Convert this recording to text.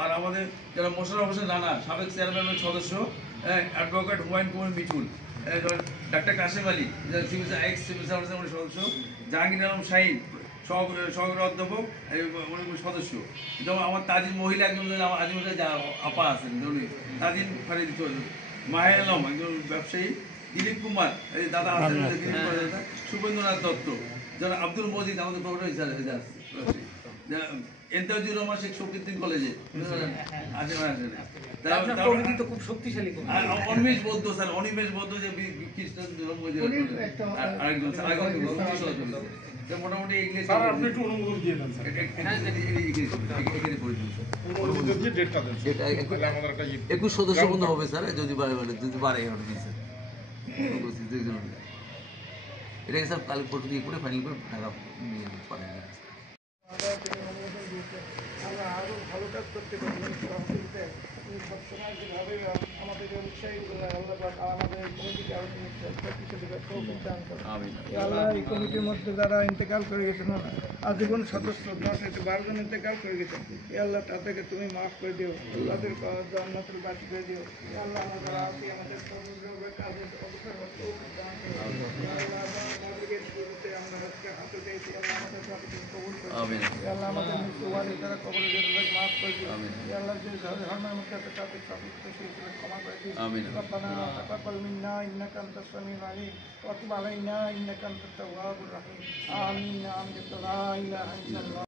আর আমাদের যারা মোশাররফ হোসেন রানা সাবেক চেয়ারম্যান সদস্য, advocate Humayun Kabir Mithun, doctor Kashem Ali ex civil সার্ভিসের সদস্য, জাহাঙ্গীর আলম শাহিন সহকারী অধ্যাপক সদস্য, যেমন আমার তাজিম মহিলা একজন আদিমসাই আপা আছেন, তাজিম ফারিদ, মাহের আলম একজন ব্যবসায়ী, দিলীপ কুমার দাদা আছেন, সুবেন্দ্রনাথ দত্ত, যেমন আব্দুল মজিদ আমাদের প্রফেসর এন্তাজুর রহমান শেখ শফিউদ্দিন কলেজে খুব শক্তিশালী। অনিমেষ বৌদ্ধ স্যার, অনিমেষ বৌদ্ধ যে খ্রিস্টান ধর্ম আরেকজন মোটামুটি আপনি একটু অনুমোদন দিয়ে দেন স্যার, এখানে করে দিন স্যার। 21 সদস্য বন্ধু হবে স্যার, যদি বাড়ে স্যার এটাকে স্যার কাল কোর্ট দিয়ে করে ফাইনাল করে ঢাকা নিয়ে পাঠানো যায়। আমরা আরও ভালো কাজ করতে পারি তুমি সবসময় যেভাবে আমাদেরকে উৎসাহিত করে আল্লাহ আমাদের কমিটিকে আরও শক্তিশালী দান করে। আল্লাহ এই কমিটির মধ্যে যারা ইন্তেকাল করে গেছেন, আজীবন সদস্য 10-12 জন ইন্তেকাল করে গেছেন, এ আল্লাহ তাদেরকে তুমি মাফ করে দিও, তাদের জান্নাতুল বাসী করে দিও। আল্লাহ আমরা যারা আছি আমাদের কাজের অবসর হচ্ছে দান করো। শুরুতে আমরা আজকে হাতে পেয়েছি, আল্লাহ আমাদের কবুল করে আল্লাহ আমাদের মৃত্যুবাদী তারা কবরে যেতে মাফ করে দিও। আল্লাহ যে ধর্মের মধ্যে তাদের সঠিক ক্ষমা করে দিও। ربنا تقبل منا انك انت السميع العليم وتب علينا انك انت التواب الرحيم. آمين. لا اله الا الله.